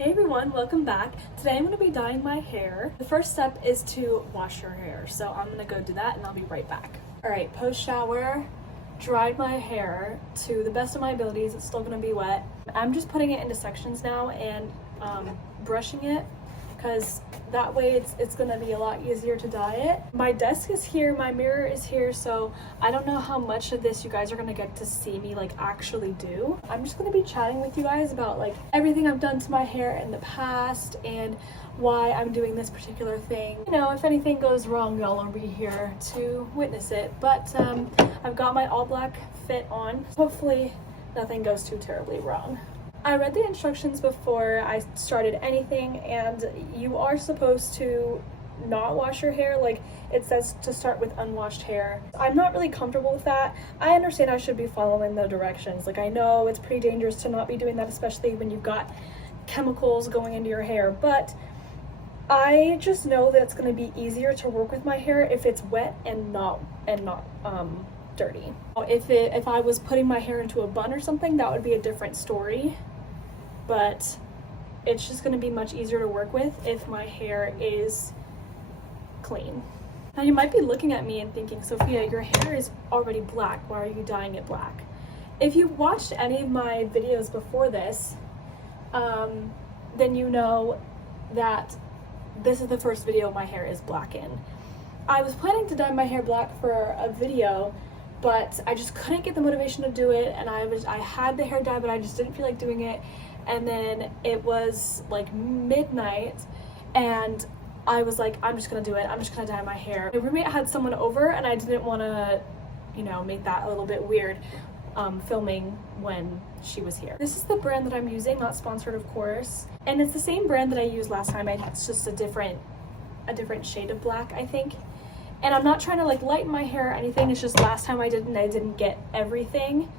Hey everyone, welcome back. Today I'm going to be dyeing my hair. The first step is to wash your hair, so I'm going to go do that and I'll be right back. Alright, post-shower, dried my hair to the best of my abilities. It's still going to be wet. I'm just putting it into sections now and brushing it, because that way it's going to be a lot easier to dye it. My desk is here, my mirror is here, so I don't know how much of this you guys are going to get to see me like actually do. I'm just going to be chatting with you guys about like everything I've done to my hair in the past and why I'm doing this particular thing. You know, if anything goes wrong, y'all will be here to witness it. But I've got my all black fit on. Hopefully nothing goes too terribly wrong. I read the instructions before I started anything, and you are supposed to not wash your hair. Like, it says to start with unwashed hair. I'm not really comfortable with that. I understand I should be following the directions. Like, I know it's pretty dangerous to not be doing that, especially when you've got chemicals going into your hair, but I just know that it's going to be easier to work with my hair if it's wet and not dirty. If I was putting my hair into a bun or something, that would be a different story. But it's just going to be much easier to work with if my hair is clean. Now you might be looking at me and thinking, Sophia, your hair is already black. Why are you dyeing it black? If you watched any of my videos before this, then you know that this is the first video my hair is black in. I was planning to dye my hair black for a video, but I just couldn't get the motivation to do it, and I had the hair dye, but I just didn't feel like doing it. And then it was like midnight, and I was like, I'm just gonna do it. I'm just gonna dye my hair. My roommate had someone over, and I didn't want to, you know, make that a little bit weird filming when she was here. This is the brand that I'm using, not sponsored of course, and it's the same brand that I used last time. It's just a different shade of black, I think. And I'm not trying to like lighten my hair or anything. It's just last time I didn't get everything.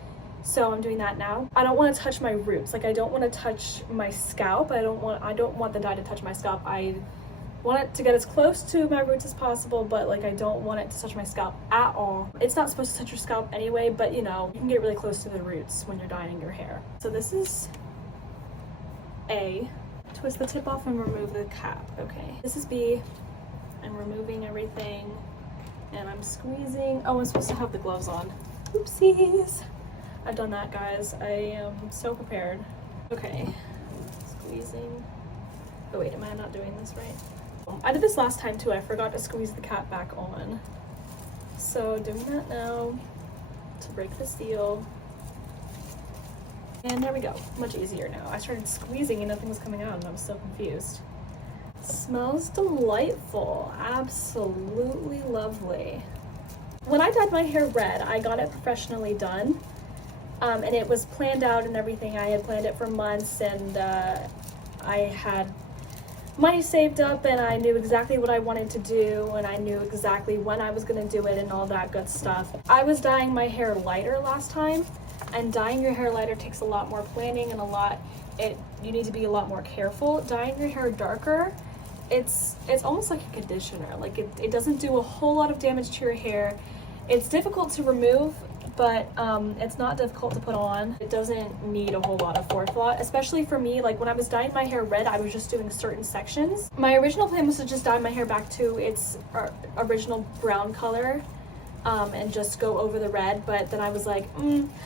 So I'm doing that now. I don't want to touch my roots. Like, I don't want to touch my scalp. I don't want the dye to touch my scalp. I want it to get as close to my roots as possible, but like I don't want it to touch my scalp at all. It's not supposed to touch your scalp anyway, but you know, you can get really close to the roots when you're dyeing your hair. So this is A. Twist the tip off and remove the cap. Okay. This is B. I'm removing everything and I'm squeezing. Oh, I'm supposed to have the gloves on. Oopsies. I've done that, guys. I am so prepared. Okay, squeezing. Oh wait, am I not doing this right? I did this last time too. I forgot to squeeze the cap back on. So doing that now to break the seal. And there we go, much easier now. I started squeezing and nothing was coming out and I was so confused. It smells delightful, absolutely lovely. When I dyed my hair red, I got it professionally done. And it was planned out and everything. I had planned it for months, and I had money saved up, and I knew exactly what I wanted to do, and I knew exactly when I was going to do it and all that good stuff. I was dyeing my hair lighter last time, and dyeing your hair lighter takes a lot more planning and you need to be a lot more careful. Dyeing your hair darker, it's almost like a conditioner. Like it doesn't do a whole lot of damage to your hair. It's difficult to remove, but it's not difficult to put on. It doesn't need a whole lot of forethought, especially for me. Like when I was dyeing my hair red, I was just doing certain sections. My original plan was to just dye my hair back to its original brown color and just go over the red, but then I was like,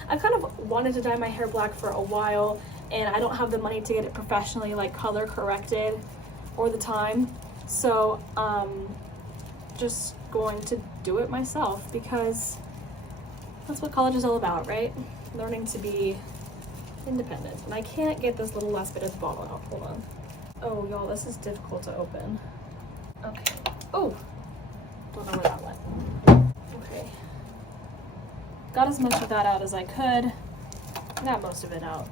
I kind of wanted to dye my hair black for a while, and I don't have the money to get it professionally like color corrected or the time, so just going to do it myself, because that's what college is all about, right? Learning to be independent. And I can't get this little last bit of the bottle out. Hold on. Oh, y'all, this is difficult to open. Okay. Oh, don't know where that went. Okay. Got as much of that out as I could. Got most of it out.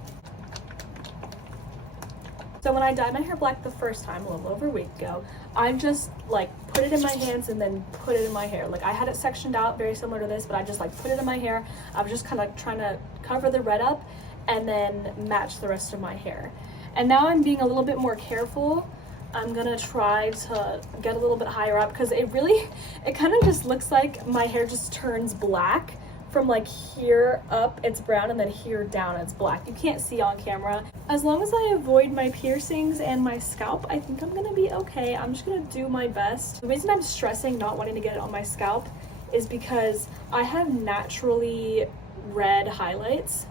So when I dyed my hair black the first time, a little over a week ago, I just like put it in my hands and then put it in my hair. Like I had it sectioned out very similar to this, but I just like put it in my hair. I was just kind of trying to cover the red up and then match the rest of my hair. And now I'm being a little bit more careful. I'm gonna try to get a little bit higher up, because it kind of just looks like my hair just turns black from like here up it's brown and then here down it's black. You can't see on camera. As long as I avoid my piercings and my scalp, I think I'm gonna be okay. I'm just gonna do my best. The reason I'm stressing not wanting to get it on my scalp is because I have naturally red highlights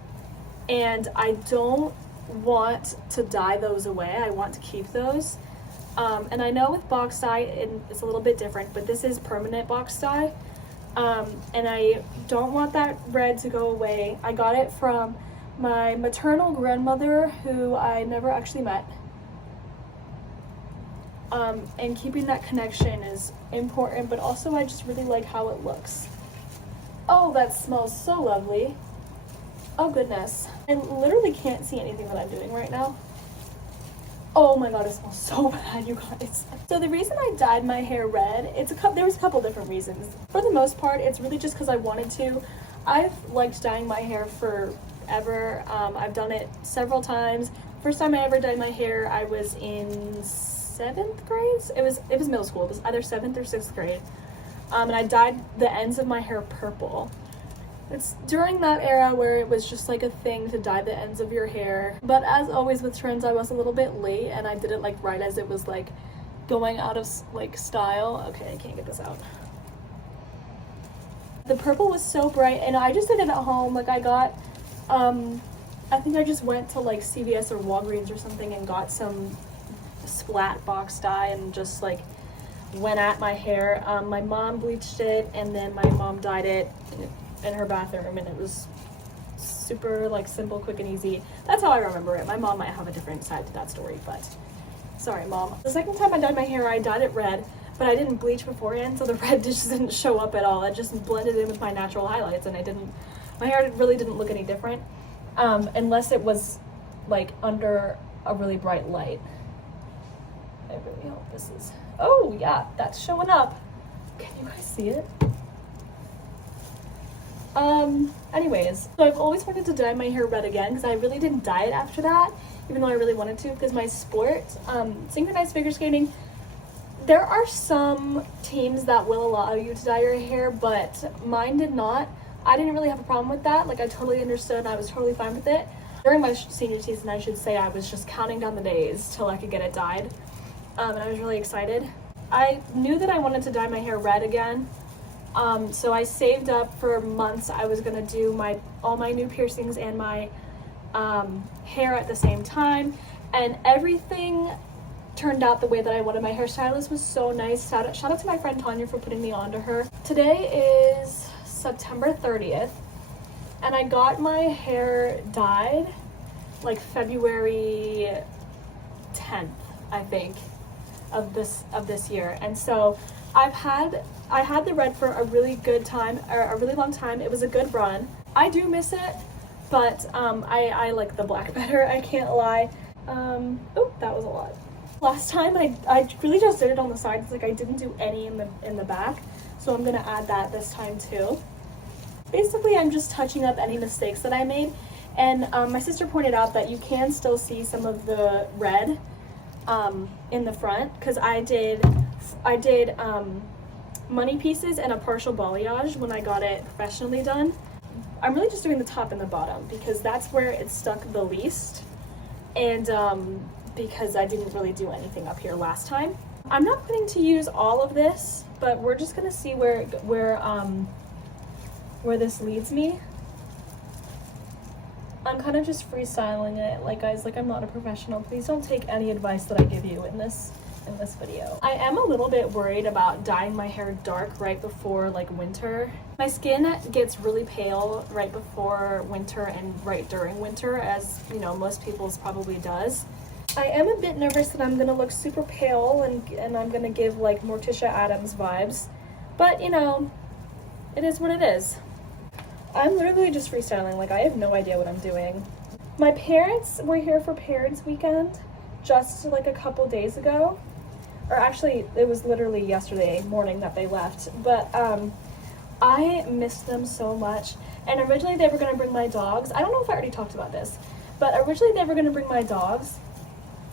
and I don't want to dye those away. I want to keep those. And I know with box dye it's a little bit different, but this is permanent box dye. And I don't want that red to go away. I got it from my maternal grandmother, who I never actually met. And keeping that connection is important, but also I just really like how it looks. Oh, that smells so lovely. Oh goodness. I literally can't see anything that I'm doing right now. Oh my god, it smells so bad, you guys. So the reason I dyed my hair red, there was a couple different reasons. For the most part, it's really just because I wanted to. I've liked dyeing my hair forever. I've done it several times. First time I ever dyed my hair, I was in 7th grade. It was middle school. It was either 7th or 6th grade. And I dyed the ends of my hair purple. It's during that era where it was just like a thing to dye the ends of your hair. But as always with trends, I was a little bit late and I did it like right as it was like going out of like style. Okay, I can't get this out. The purple was so bright and I just did it at home. Like I got, I think I just went to like CVS or Walgreens or something and got some splat box dye and just like went at my hair. My mom bleached it and then my mom dyed it in her bathroom, and it was super like simple, quick and easy. That's how I remember it. My mom might have a different side to that story, but sorry mom. The second time I dyed my hair, I dyed it red, but I didn't bleach beforehand, so the red just didn't show up at all. It just blended in with my natural highlights, and my hair really didn't look any different, unless it was like under a really bright light. I really hope this is, oh yeah, that's showing up. Can you guys see it? Anyways, so I've always wanted to dye my hair red again because I really didn't dye it after that, even though I really wanted to, because my sport, synchronized figure skating, there are some teams that will allow you to dye your hair, but mine did not. I didn't really have a problem with that. Like I totally understood and I was totally fine with it. During my senior season, I should say, I was just counting down the days till I could get it dyed, and I was really excited. I knew that I wanted to dye my hair red again. So I saved up for months. I was gonna do all my new piercings and my hair at the same time, and everything turned out the way that I wanted. My hairstylist was so nice. Shout out to my friend Tanya for putting me on to her. Today is September 30th, and I got my hair dyed like February 10th, I think, of this year. And so I had the red for a really good time, or a really long time. It was a good run. I do miss it, but I like the black better, I can't lie. Oh, that was a lot. Last time I really just did it on the sides, like I didn't do any in the back, so I'm gonna add that this time too. Basically, I'm just touching up any mistakes that I made, and my sister pointed out that you can still see some of the red in the front, because I did money pieces and a partial balayage when I got it professionally done. I'm really just doing the top and the bottom because that's where it stuck the least, and because I didn't really do anything up here last time. I'm not planning to use all of this, but we're just gonna see where this leads me. I'm kind of just freestyling it. Like guys, like I'm not a professional. Please don't take any advice that I give you in this video. I am a little bit worried about dyeing my hair dark right before like winter. My skin gets really pale right before winter and right during winter, as you know, most people's probably does. I am a bit nervous that I'm gonna look super pale and I'm gonna give like Morticia Addams vibes, but you know, it is what it is. I'm literally just freestyling, like I have no idea what I'm doing. My parents were here for Parents Weekend just like a couple days ago, or actually it was literally yesterday morning that they left, but I missed them so much. And originally they were gonna bring my dogs. I don't know if I already talked about this, but originally they were gonna bring my dogs,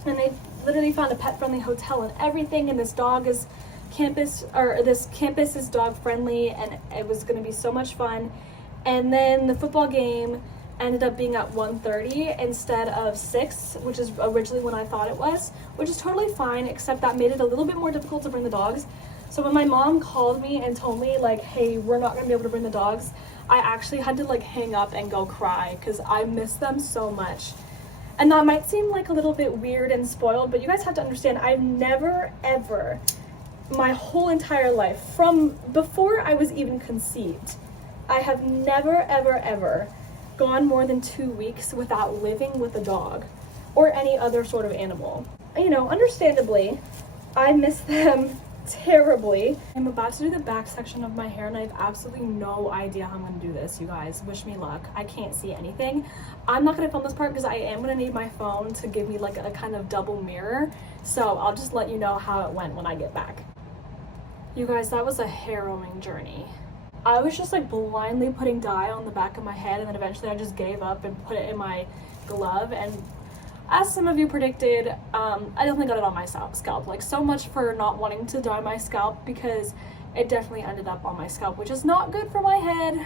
and they literally found a pet-friendly hotel and everything, and this campus is dog friendly, and it was gonna be so much fun. And then the football game ended up being at 1:30 instead of 6, which is originally when I thought it was, which is totally fine, except that made it a little bit more difficult to bring the dogs. So when my mom called me and told me like, hey, we're not gonna be able to bring the dogs, I actually had to like hang up and go cry because I miss them so much. And that might seem like a little bit weird and spoiled, but you guys have to understand, I've never ever, my whole entire life, from before I was even conceived, I have never ever gone more than 2 weeks without living with a dog or any other sort of animal. You know, understandably, I miss them terribly. I'm about to do the back section of my hair and I have absolutely no idea how I'm gonna do this, you guys. Wish me luck. I can't see anything. I'm not gonna film this part because I am gonna need my phone to give me like a kind of double mirror. So I'll just let you know how it went when I get back. You guys, that was a harrowing journey. I was just like blindly putting dye on the back of my head and then eventually I just gave up and put it in my glove, and as some of you predicted, I definitely got it on my scalp. Like, so much for not wanting to dye my scalp, because it definitely ended up on my scalp, which is not good for my head,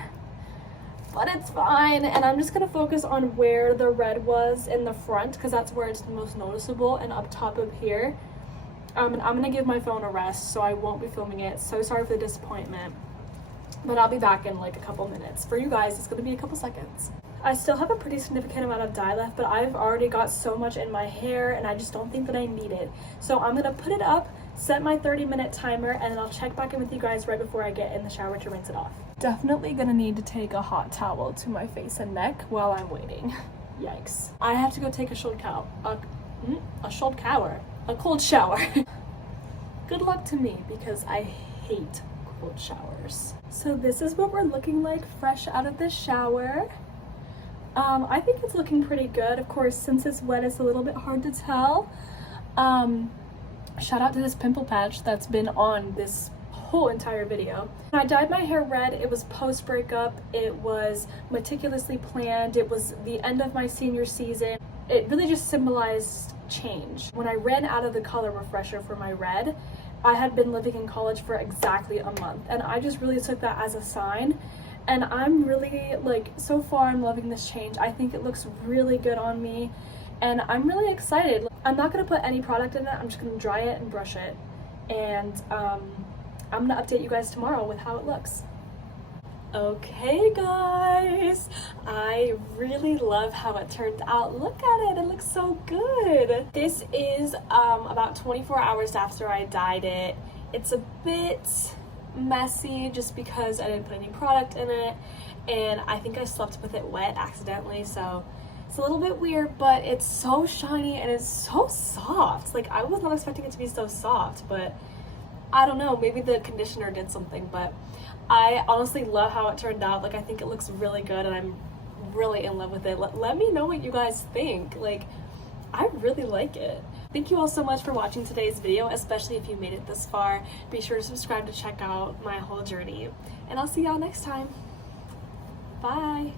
but it's fine. And I'm just gonna focus on where the red was in the front because that's where it's the most noticeable, and up top of here. And I'm gonna give my phone a rest, so I won't be filming it. So sorry for the disappointment, but I'll be back in like a couple minutes. For you guys, it's gonna be a couple seconds. I still have a pretty significant amount of dye left, but I've already got so much in my hair and I just don't think that I need it. So I'm gonna put it up, set my 30-minute timer, and then I'll check back in with you guys right before I get in the shower to rinse it off. Definitely gonna need to take a hot towel to my face and neck while I'm waiting. Yikes. I have to go take a cold shower. Good luck to me, because I hate cold showers. So this is what we're looking like fresh out of the shower. I think it's looking pretty good. Of course, since it's wet, it's a little bit hard to tell. Shout out to this pimple patch that's been on this whole entire video. When I dyed my hair red, it was post-breakup. It was meticulously planned. It was the end of my senior season. It really just symbolized change. When I ran out of the color refresher for my red, I had been living in college for exactly a month, and I just really took that as a sign. And I'm really, like, so far I'm loving this change. I think it looks really good on me, and I'm really excited. I'm not gonna put any product in it. I'm just gonna dry it and brush it, and I'm gonna update you guys tomorrow with how it looks. Okay guys, I really love how it turned out. Look at it, it looks so good. This is about 24 hours after I dyed it. It's a bit messy just because I didn't put any product in it, and I think I slept with it wet accidentally, so it's a little bit weird, but it's so shiny and it's so soft. Like, I was not expecting it to be so soft, but I don't know, maybe the conditioner did something. But I honestly love how it turned out. Like, I think it looks really good and I'm really in love with it. Let me know what you guys think. Like, I really like it. Thank you all so much for watching today's video, especially if you made it this far. Be sure to subscribe to check out my whole journey, and I'll see y'all next time. Bye.